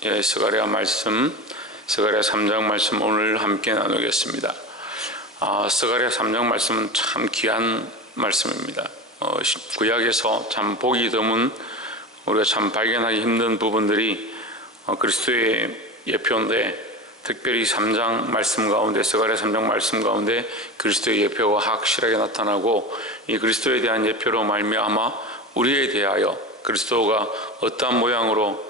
스가랴 말씀, 스가랴 3장 말씀 오늘 함께 나누겠습니다. 스가랴 3장 말씀은 참 귀한 말씀입니다. 구약에서 참 보기 드문, 우리가 참 발견하기 힘든 부분들이 그리스도의 예표인데, 특별히 3장 말씀 가운데, 스가랴 3장 말씀 가운데 그리스도의 예표가 확실하게 나타나고, 이 그리스도에 대한 예표로 말미암아 우리에 대하여 그리스도가 어떠한 모양으로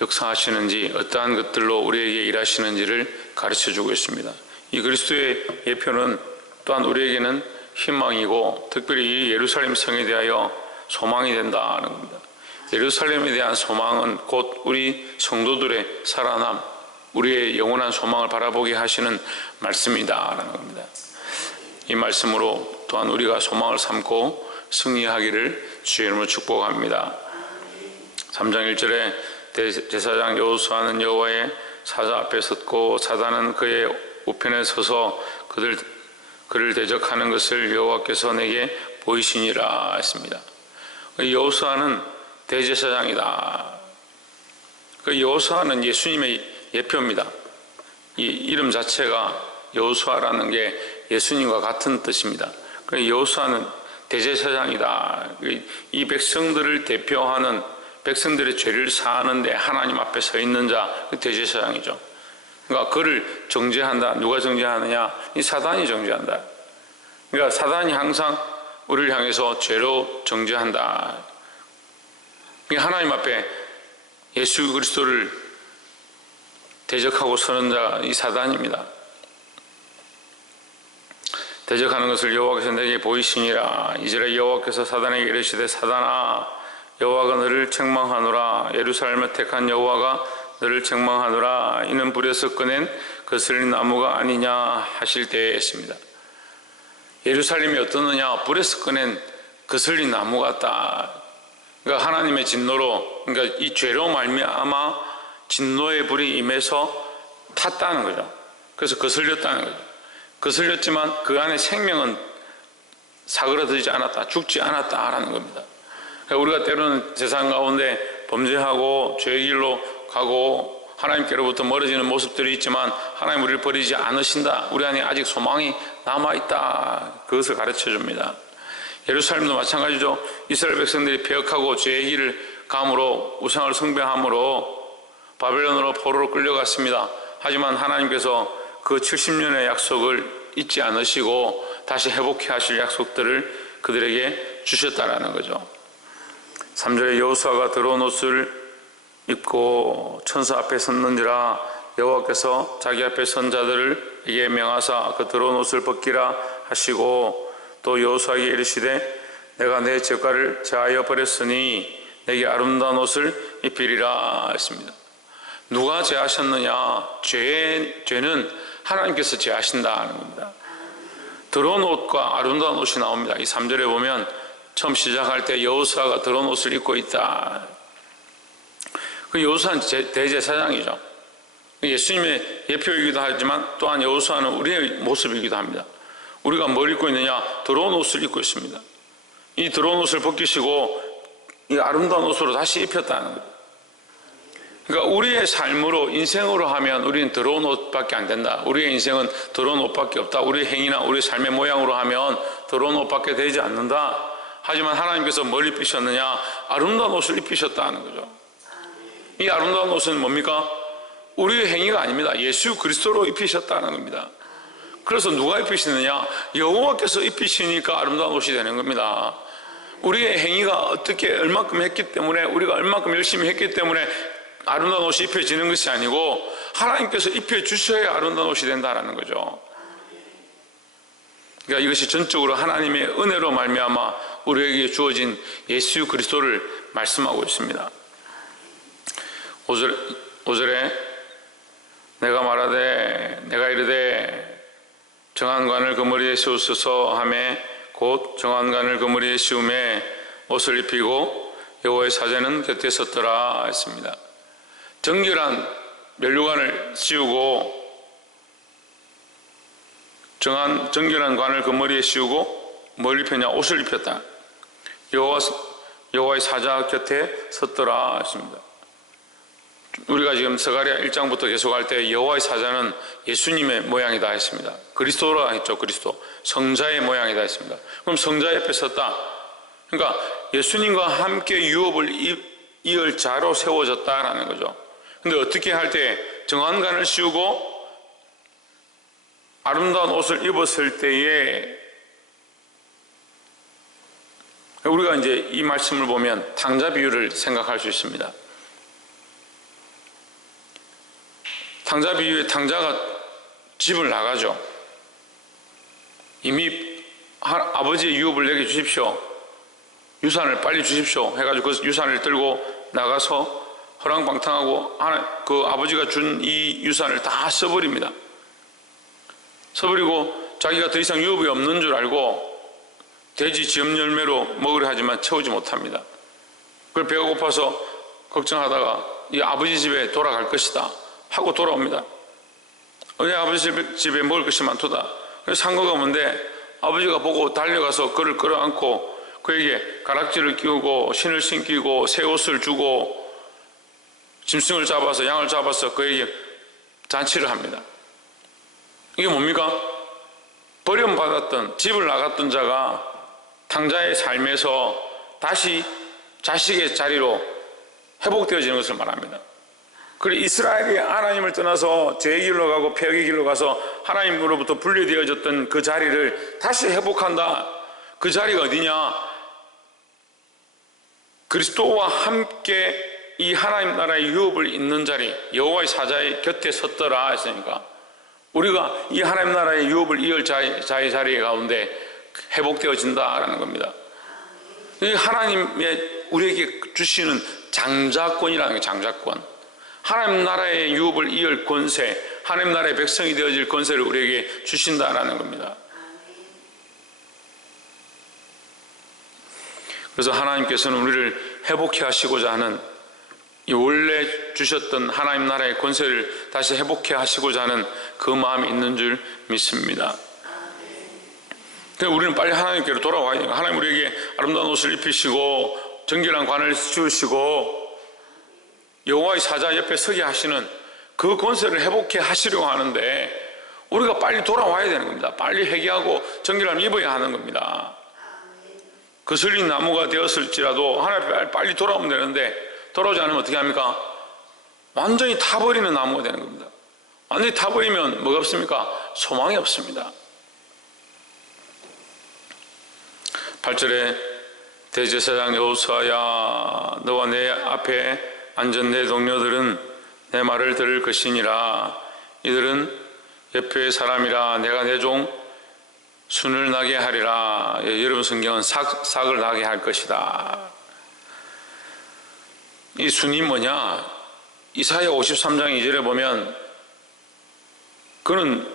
역사하시는지, 어떠한 것들로 우리에게 일하시는지를 가르쳐주고 있습니다. 이 그리스도의 예표는 또한 우리에게는 희망이고, 특별히 이 예루살렘 성에 대하여 소망이 된다는 겁니다. 예루살렘에 대한 소망은 곧 우리 성도들의 살아남, 우리의 영원한 소망을 바라보게 하시는 말씀이다라는 겁니다. 이 말씀으로 또한 우리가 소망을 삼고 승리하기를 주의 이름으로 축복합니다. 3장 1절에 제사장 여호수아는 여호와의 사자 앞에 섰고, 사단은 그의 우편에 서서 그를 대적하는 것을 여호와께서 내게 보이시니라 했습니다. 여호수아는 대제사장이다. 그 여호수아는 예수님의 예표입니다. 이 이름 자체가 여호수아라는 게 예수님과 같은 뜻입니다. 여호수아는 대제사장이다. 이 백성들을 대표하는, 백성들의 죄를 사하는데 하나님 앞에 서 있는 자, 그 대제사장이죠. 그러니까 그를 정죄한다. 누가 정죄하느냐? 이 사단이 정죄한다. 그러니까 사단이 항상 우리를 향해서 죄로 정죄한다. 하나님 앞에 예수 그리스도를 대적하고 서는 자가 이 사단입니다. 대적하는 것을 여호와께서 내게 보이시니라. 이제라 여호와께서 사단에게 이르시되, 사단아, 여호와가 너를 책망하노라. 예루살렘을 택한 여호와가 너를 책망하노라. 이는 불에서 꺼낸 거슬린 나무가 아니냐 하실 때에 했습니다. 예루살렘이 어떻느냐? 불에서 꺼낸 거슬린 나무 같다. 그러니까 하나님의 진노로, 그러니까 이 죄로 말미암아 진노의 불이 임해서 탔다는 거죠. 그래서 거슬렸다는 거죠. 거슬렸지만 그 안에 생명은 사그라들지 않았다, 죽지 않았다라는 겁니다. 우리가 때로는 세상 가운데 범죄하고 죄의 길로 가고 하나님께로부터 멀어지는 모습들이 있지만, 하나님 우리를 버리지 않으신다, 우리 안에 아직 소망이 남아있다, 그것을 가르쳐줍니다. 예루살렘도 마찬가지죠. 이스라엘 백성들이 배역하고 죄의 길을 감으로 우상을 숭배함으로 바벨론으로 포로로 끌려갔습니다. 하지만 하나님께서 그 70년의 약속을 잊지 않으시고 다시 회복해 하실 약속들을 그들에게 주셨다라는 거죠. 3절에 여호수아가 더러운 옷을 입고 천사 앞에 섰는지라. 여호와께서 자기 앞에 선 자들에게 명하사 그 더러운 옷을 벗기라 하시고, 또 여호수아에게 이르시되, 내가 내 죄가를 제하여 버렸으니 내게 아름다운 옷을 입히리라 했습니다. 누가 제하셨느냐? 죄는 하나님께서 제하신다는 겁니다. 더러운 옷과 아름다운 옷이 나옵니다. 이 3절에 보면 처음 시작할 때 여호수아가 더러운 옷을 입고 있다. 그 여호수아는 대제사장이죠. 예수님의 예표이기도 하지만 또한 여호수아는 우리의 모습이기도 합니다. 우리가 뭘 입고 있느냐? 더러운 옷을 입고 있습니다. 이 더러운 옷을 벗기시고 이 아름다운 옷으로 다시 입혔다는 거예요. 그러니까 우리의 삶으로, 인생으로 하면 우리는 더러운 옷밖에 안 된다. 우리의 인생은 더러운 옷밖에 없다. 우리의 행위나 우리의 삶의 모양으로 하면 더러운 옷밖에 되지 않는다. 하지만 하나님께서 뭘 입히셨느냐? 아름다운 옷을 입히셨다는 거죠. 이 아름다운 옷은 뭡니까? 우리의 행위가 아닙니다. 예수 그리스도로 입히셨다는 겁니다. 그래서 누가 입히시느냐? 여호와께서 입히시니까 아름다운 옷이 되는 겁니다. 우리의 행위가 어떻게 얼마큼 했기 때문에, 우리가 얼마큼 열심히 했기 때문에 아름다운 옷이 입혀지는 것이 아니고, 하나님께서 입혀주셔야 아름다운 옷이 된다는 거죠. 그러니까 이것이 전적으로 하나님의 은혜로 말미암아 우리에게 주어진 예수 그리스도를 말씀하고 있습니다. 5절에 내가 말하되, 내가 이르되 정한 관을 그 머리에 씌우소서 하매, 곧 정한 관을 그 머리에 씌우매 옷을 입히고 여호와의 사자는 곁에 섰더라 했습니다. 정결한 면류관을 씌우고, 정결한 관을 그 머리에 씌우고 뭘 입혔냐? 옷을 입혔다. 여호와의 사자 곁에 섰더라 했습니다. 우리가 지금 스가랴 1장부터 계속 할 때 여호와의 사자는 예수님의 모양이다 했습니다. 그리스도라 했죠. 그리스도 성자의 모양이다 했습니다. 그럼 성자 옆에 섰다, 그러니까 예수님과 함께 유업을 이을 자로 세워졌다라는 거죠. 근데 어떻게 할 때 정한간을 씌우고 아름다운 옷을 입었을 때에 우리가 이제 이 말씀을 보면 탕자 비유를 생각할 수 있습니다. 탕자 비유에 탕자가 집을 나가죠. 이미 아버지의 유업을 내게 주십시오, 유산을 빨리 주십시오 해가지고 그 유산을 들고 나가서 허랑방탕하고 그 아버지가 준 이 유산을 다 써버립니다. 써버리고 자기가 더 이상 유업이 없는 줄 알고 돼지 지엄 열매로 먹으려 하지만 채우지 못합니다. 그걸 배가 고파서 걱정하다가 이 아버지 집에 돌아갈 것이다 하고 돌아옵니다. 우리 아버지 집에 먹을 것이 많도다. 그래서 상거가 뭔데 아버지가 보고 달려가서 그를 끌어안고 그에게 가락지를 끼우고 신을 신기고 새 옷을 주고 짐승을 잡아서 양을 잡아서 그에게 잔치를 합니다. 이게 뭡니까? 버림받았던 집을 나갔던 자가 탕자의 삶에서 다시 자식의 자리로 회복되어지는 것을 말합니다. 그리고 이스라엘이 하나님을 떠나서 죄의 길로 가고 폐역의 길로 가서 하나님으로부터 분리되어졌던 그 자리를 다시 회복한다. 그 자리가 어디냐? 그리스도와 함께 이 하나님 나라의 유업을 잇는 자리, 여호와의 사자의 곁에 섰더라 했으니까 우리가 이 하나님 나라의 유업을 이을 자의 자리 가운데 회복되어진다라는 겁니다. 이 하나님의 우리에게 주시는 장자권이라는 게 장자권, 하나님 나라의 유업을 이을 권세, 하나님 나라의 백성이 되어질 권세를 우리에게 주신다라는 겁니다. 그래서 하나님께서는 우리를 회복해 하시고자 하는, 이 원래 주셨던 하나님 나라의 권세를 다시 회복해 하시고자 하는 그 마음이 있는 줄 믿습니다. 그래서 우리는 빨리 하나님께로 돌아와야 돼요. 하나님 우리에게 아름다운 옷을 입히시고 정결한 관을 주시고 여호와의 사자 옆에 서게 하시는 그 권세를 회복해 하시려고 하는데 우리가 빨리 돌아와야 되는 겁니다. 빨리 회개하고 정결함을 입어야 하는 겁니다. 거슬린 나무가 되었을지라도 하나님 앞에 빨리 돌아오면 되는데 돌아오지 않으면 어떻게 합니까? 완전히 타버리는 나무가 되는 겁니다. 완전히 타버리면 뭐가 없습니까? 소망이 없습니다. 8절에 대제사장 여호수아야, 너와 내 앞에 앉은 내 동료들은 내 말을 들을 것이니라. 이들은 여표의 사람이라. 내가 내 종 순을 나게 하리라. 여러분 성경은 삭을 나게 할 것이다. 이 순이 뭐냐? 이사야 53장 2절에 보면 그는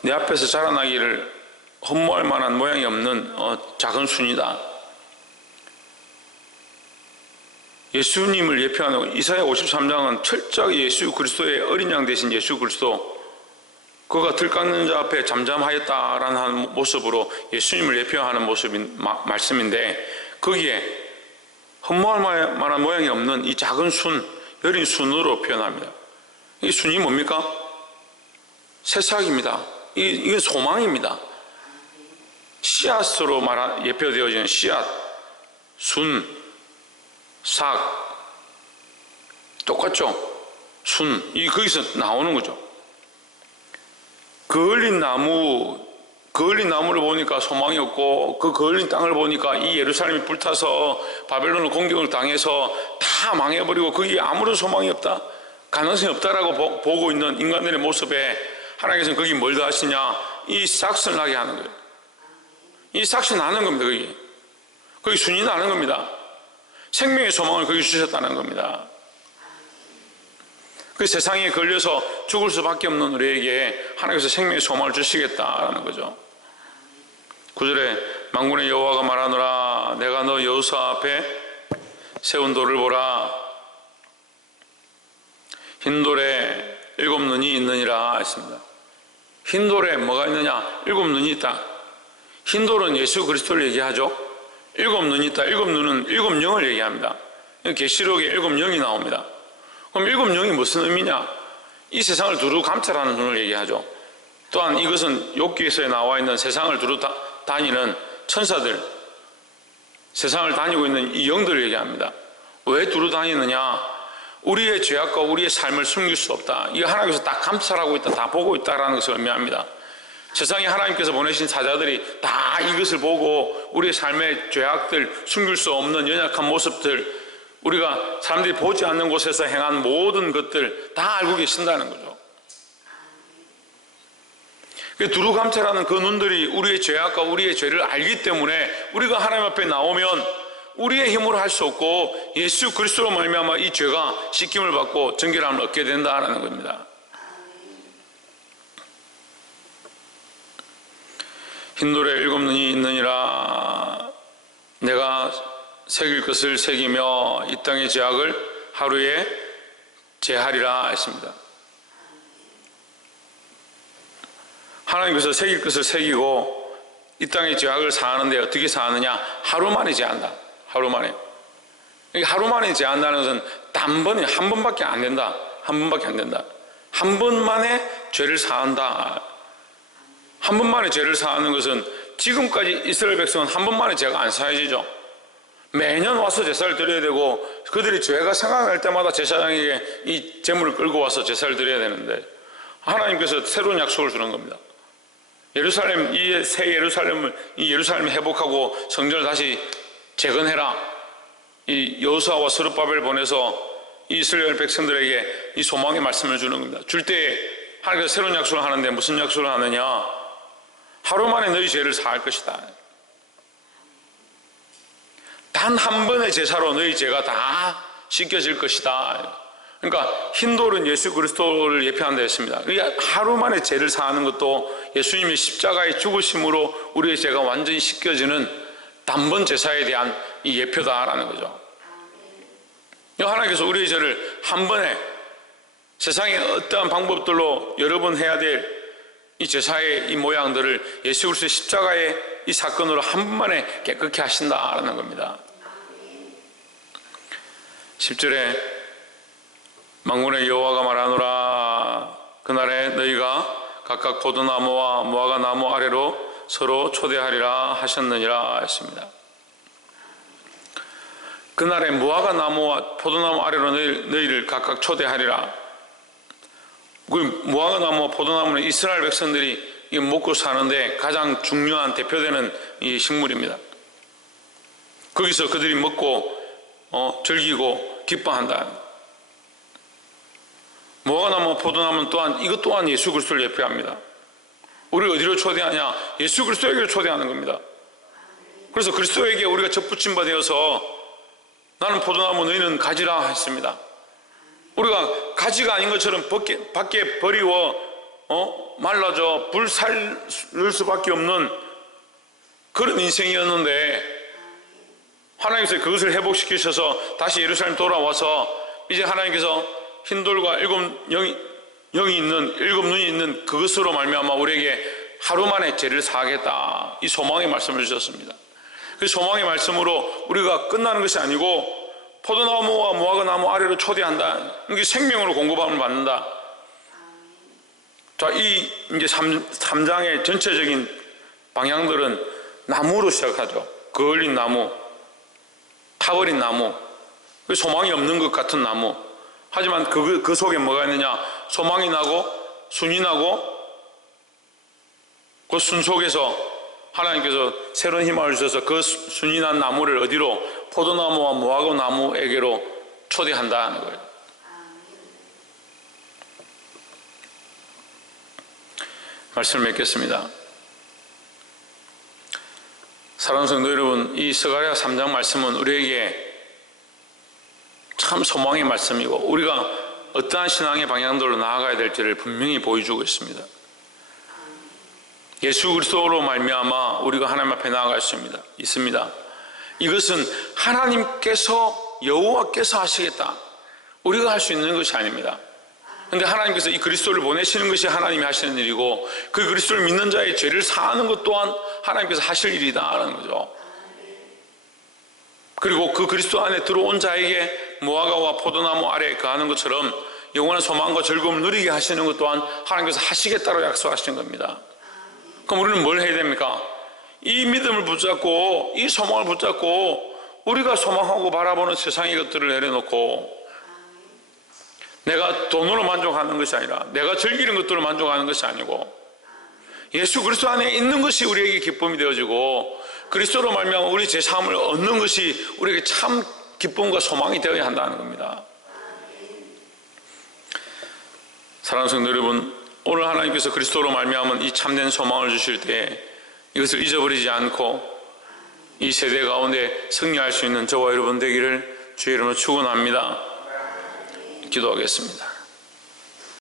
내 앞에서 자라나기를 흠모할 만한 모양이 없는 작은 순이다. 예수님을 예표하는 이사야 53장은 철저하게 예수 그리스도의 어린 양 되신 예수 그리스도, 그가 들 깎는 자 앞에 잠잠하였다라는 모습으로 예수님을 예표하는 말씀인데 거기에 흠모할 만한 모양이 없는 이 작은 순, 여린 순으로 표현합니다. 이 순이 뭡니까? 새싹입니다. 이건 소망입니다. 씨앗으로 예표되어지는 씨앗, 순, 삭 똑같죠? 순, 거기서 나오는 거죠. 그을린 나무를 보니까 소망이 없고 그 그을린 땅을 보니까 이 예루살렘이 불타서 바벨론을 공격을 당해서 다 망해버리고 거기에 아무런 소망이 없다, 가능성이 없다라고 보고 있는 인간들의 모습에 하나님께서는 거기 뭘 더 하시냐? 이 싹을 나게 하는 거예요. 이 싹이 나는 겁니다. 거기 순이 나는 겁니다. 생명의 소망을 거기 주셨다는 겁니다. 그 세상에 걸려서 죽을 수밖에 없는 우리에게 하나님께서 생명의 소망을 주시겠다라는 거죠. 9절에 만군의 여호와가 말하노라. 내가 너 여호수아 앞에 세운 돌을 보라. 흰 돌에 7눈이 있느니라 했습니다. 흰 돌에 뭐가 있느냐? 7눈이 있다. 흰 돌은 예수 그리스도를 얘기하죠. 7눈이 있다. 7눈은 7영을 얘기합니다. 계시록에 7영이 나옵니다. 그럼 일곱 영이 무슨 의미냐? 이 세상을 두루 감찰하는 눈을 얘기하죠. 또한 이것은 욥기서에 나와 있는 세상을 두루 다니는 천사들, 세상을 다니고 있는 이 영들을 얘기합니다. 왜 두루 다니느냐? 우리의 죄악과 우리의 삶을 숨길 수 없다. 이거 하나님께서 다 감찰하고 있다, 다 보고 있다라는 것을 의미합니다. 세상에 하나님께서 보내신 사자들이 다 이것을 보고 우리의 삶의 죄악들, 숨길 수 없는 연약한 모습들, 우리가 사람들이 보지 않는 곳에서 행한 모든 것들 다 알고 계신다는 거죠. 두루 감찰하는 그 눈들이 우리의 죄악과 우리의 죄를 알기 때문에 우리가 하나님 앞에 나오면 우리의 힘으로 할 수 없고 예수 그리스도로 말미암아 이 죄가 씻김을 받고 정결함을 얻게 된다는 겁니다. 흰돌에 일곱 눈이 있느니라. 내가 새길 것을 새기며 이 땅의 죄악을 하루에 제하리라 했습니다. 하나님께서 새길 것을 새기고 이 땅의 죄악을 사하는데 어떻게 사하느냐? 하루 만에 제한다. 하루 만에. 하루 만에 제한다는 것은 단번에 한 번밖에 안 된다. 한 번밖에 안 된다. 한 번 만에 죄를 사한다. 한 번 만에 죄를 사하는 것은 지금까지 이스라엘 백성은 한 번 만에 죄가 안 사해지죠. 매년 와서 제사를 드려야 되고 그들이 죄가 생각날 때마다 제사장에게 이 제물을 끌고 와서 제사를 드려야 되는데 하나님께서 새로운 약속을 주는 겁니다. 예루살렘, 이 새 예루살렘을, 이 예루살렘을 회복하고 성전을 다시 재건해라. 이 여호수아와 스룹바벨 보내서 이 이스라엘 백성들에게 이 소망의 말씀을 주는 겁니다. 줄 때 하나님께서 새로운 약속을 하는데 무슨 약속을 하느냐? 하루 만에 너희 죄를 사할 것이다. 단 한 번의 제사로 너희 죄가 다 씻겨질 것이다. 그러니까 흰돌은 예수 그리스도를 예표한다 했습니다. 하루 만에 죄를 사하는 것도 예수님의 십자가의 죽으심으로 우리의 죄가 완전히 씻겨지는 단번 제사에 대한 이 예표다라는 거죠. 하나님께서 우리의 죄를 한 번에 세상의 어떠한 방법들로 여러 번 해야 될 이 제사의 이 모양들을 예수 그리스도의 십자가의 이 사건으로 한 번만에 깨끗게 하신다라는 겁니다. 10절에 만군의 여호와가 말하노라. 그날에 너희가 각각 포도나무와 무화과 나무 아래로 서로 초대하리라 하셨느니라 했습니다. 그날에 무화과 나무와 포도나무 아래로 너희를 각각 초대하리라. 그 무화과 나무와 포도나무는 이스라엘 백성들이 먹고 사는데 가장 중요한 대표되는 이 식물입니다. 거기서 그들이 먹고 즐기고 기뻐한다. 무화과나무, 포도나무는 또한 이것 또한 예수 그리스도를 예표합니다. 우리를 어디로 초대하냐? 예수 그리스도에게 초대하는 겁니다. 그래서 그리스도에게 우리가 접붙임 바 되어서 나는 포도나무 너희는 가지라 했습니다. 우리가 가지가 아닌 것처럼 밖에 버리워 말라져 불살를 수밖에 없는 그런 인생이었는데 하나님께서 그것을 회복시키셔서 다시 예루살렘 돌아와서 이제 하나님께서 흰돌과 일곱 눈이 있는 그것으로 말미암아 우리에게 하루 만에 죄를 사하겠다. 이 소망의 말씀을 주셨습니다. 그 소망의 말씀으로 우리가 끝나는 것이 아니고 포도나무와 무화과 나무 아래로 초대한다. 이게 생명으로 공급함을 받는다. 자, 이 이제 3장의 전체적인 방향들은 나무로 시작하죠. 그을린 나무, 타버린 나무, 소망이 없는 것 같은 나무. 하지만 그 속에 뭐가 있느냐? 소망이 나고 순이 나고 그 순 속에서 하나님께서 새로운 희망을 주셔서 그 순이 난 나무를 어디로? 포도나무와 무화과 나무에게로 초대한다는 거예요. 말씀을 맺겠습니다. 사랑하는 성도 여러분, 이 스가랴 3장 말씀은 우리에게 참 소망의 말씀이고 우리가 어떠한 신앙의 방향들로 나아가야 될지를 분명히 보여주고 있습니다. 예수 그리스도로 말미암아 우리가 하나님 앞에 나아갈 수 있습니다. 이것은 하나님께서 여호와께서 하시겠다. 우리가 할 수 있는 것이 아닙니다. 그런데 하나님께서 이 그리스도를 보내시는 것이 하나님이 하시는 일이고 그 그리스도를 믿는 자의 죄를 사하는 것 또한 하나님께서 하실 일이다라는 거죠. 그리고 그 그리스도 안에 들어온 자에게 무화과와 포도나무 아래에 거하는 것처럼 영원한 소망과 즐거움을 누리게 하시는 것 또한 하나님께서 하시겠다고 약속하신 겁니다. 그럼 우리는 뭘 해야 됩니까? 이 믿음을 붙잡고 이 소망을 붙잡고 우리가 소망하고 바라보는 세상의 것들을 내려놓고 내가 돈으로 만족하는 것이 아니라 내가 즐기는 것들로 만족하는 것이 아니고 예수 그리스도 안에 있는 것이 우리에게 기쁨이 되어지고 그리스도로 말미암아 우리 제사함을 얻는 것이 우리에게 참 기쁨과 소망이 되어야 한다는 겁니다. 사랑하는 성도 여러분, 오늘 하나님께서 그리스도로 말미암아 이 참된 소망을 주실 때 이것을 잊어버리지 않고 이 세대 가운데 승리할 수 있는 저와 여러분 되기를 주의 이름으로 축원합니다. 기도하겠습니다.